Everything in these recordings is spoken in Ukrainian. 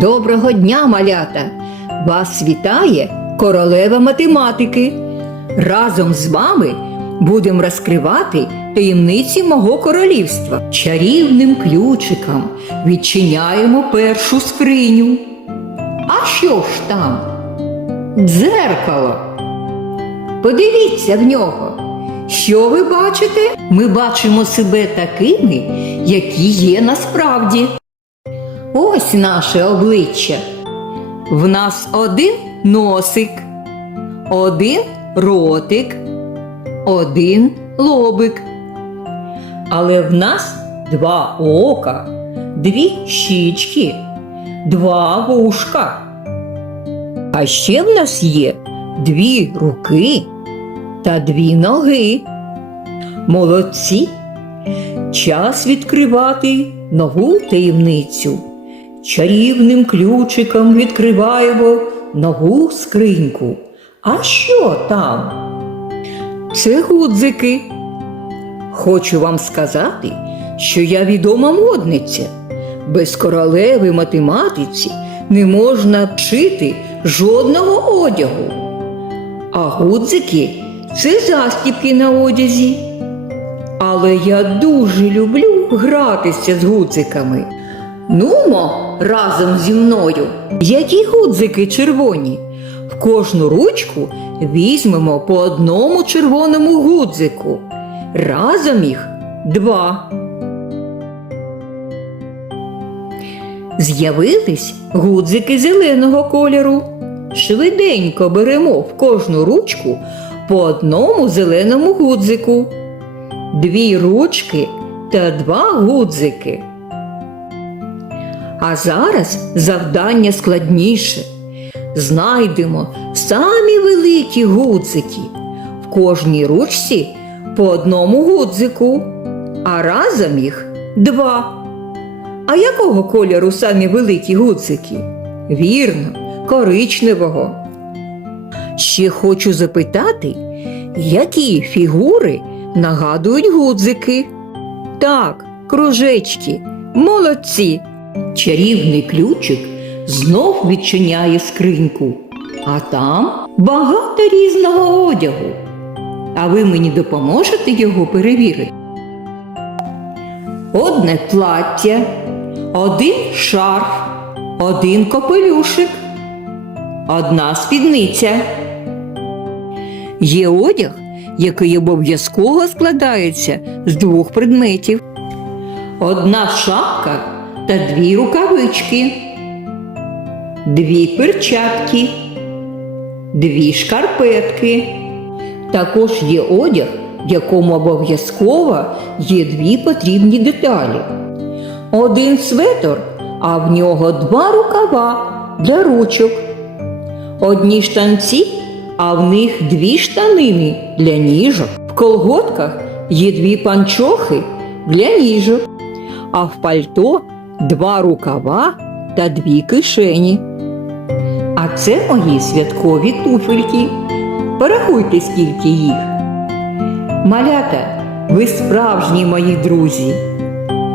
Доброго дня, малята! Вас вітає королева математики. Разом з вами будемо розкривати таємниці мого королівства. Чарівним ключиком відчиняємо першу скриню. А що ж там? Дзеркало. Подивіться в нього. Що ви бачите? Ми бачимо себе такими, які є насправді. Ось наше обличчя. В нас один носик, один ротик, один лобик. Але в нас два ока, дві щічки, два вушка. А ще в нас є дві руки та дві ноги. Молодці! Час відкривати нову таємницю. Чарівним ключиком відкриваємо нову скриньку. А що там? Це гудзики. Хочу вам сказати, що я відома модниця. Без королеви математиці не можна вчити жодного одягу. А гудзики це застібки на одязі. Але я дуже люблю гратися з гудзиками. Нумо разом зі мною. Які гудзики червоні? В кожну ручку візьмемо по одному червоному гудзику. Разом їх два. З'явились гудзики зеленого кольору. Швиденько беремо в кожну ручку по одному зеленому гудзику. Дві ручки та два гудзики. А зараз завдання складніше. Знайдемо самі великі гудзики. В кожній ручці по одному гудзику, а разом їх два. А якого кольору самі великі гудзики? Вірно, коричневого. Ще хочу запитати, які фігури нагадують гудзики? Так, кружечки, молодці. Чарівний ключик знов відчиняє скриньку, а там багато різного одягу. А ви мені допоможете його перевірити? Одне плаття, один шарф, один капелюшик, одна спідниця. Є одяг, який обов'язково складається з двох предметів. Одна шапка та дві рукавички, дві перчатки, дві шкарпетки. Також є одяг, в якому обов'язково є дві потрібні деталі. Один светр, а в нього два рукава для ручок. Одні штанці, а в них дві штанини для ніжок. В колготках є дві панчохи для ніжок, а в пальто два рукава та дві кишені. А це мої святкові туфельки. Порахуйте, скільки їх. Малята, ви справжні мої друзі.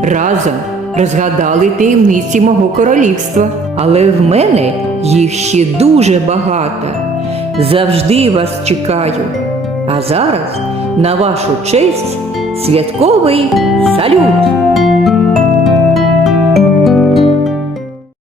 Разом розгадали таємниці мого королівства, але в мене їх ще дуже багато. Завжди вас чекаю. А зараз на вашу честь святковий салют!